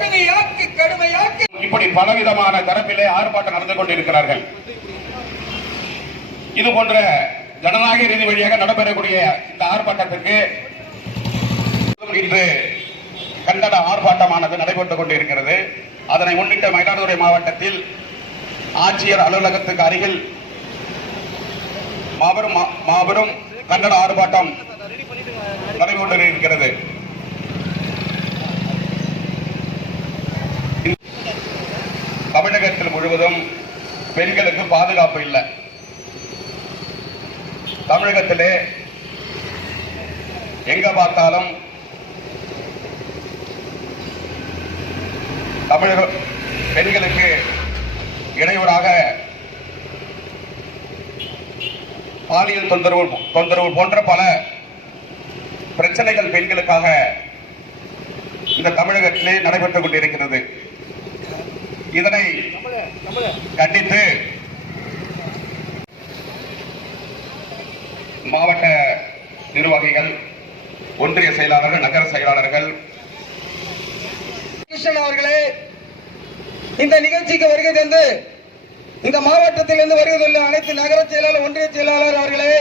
கடுமையாக்கி இப்படி பலவிதமான தரப்பிலே ஆர்ப்பாட்டம் நடந்து கொண்டிருக்கிறார்கள். இது போன்ற ஜனநாயக ரீதி வழியாக நடைபெறக்கூடிய இந்த ஆர்ப்பாட்டத்திற்கு இன்று கண்டன ஆர்ப்பாட்டமானது நடைபெற்றுக் கொண்டிருக்கிறது. அதனை முன்னிட்டு மயிலாடுதுறை மாவட்டத்தில் ஆட்சியர் அலுவலகத்துக்கு அருகில் மாபெரும் கண்டன ஆர்ப்பாட்டம் நடைபெற்றிருக்கிறது. தமிழகத்தில் முழுவதும் பெண்களுக்கு பாதுகாப்பு இல்லை. தமிழகத்திலே எங்க பார்த்தாலும் தமிழக பெண்களுக்கு இடையூறாக பாலியல் தொந்தரவு போன்ற பல பிரச்சனைகள் பெண்களுக்காக இந்த தமிழகத்திலே நடைபெற்றுக் கொண்டிருக்கிறது. இதனை கண்டித்து மாவட்ட நிர்வாகிகள், ஒன்றிய செயலாளர்கள், நகர செயலாளர்கள் கிருஷ்ணன் அவர்களே இந்த நிகழ்ச்சிக்கு வருகை தந்து இந்த மாவட்டத்திலிருந்து வருகை தந்த அனைத்து நகர செயலாளர், ஒன்றிய செயலாளர் அவர்களே,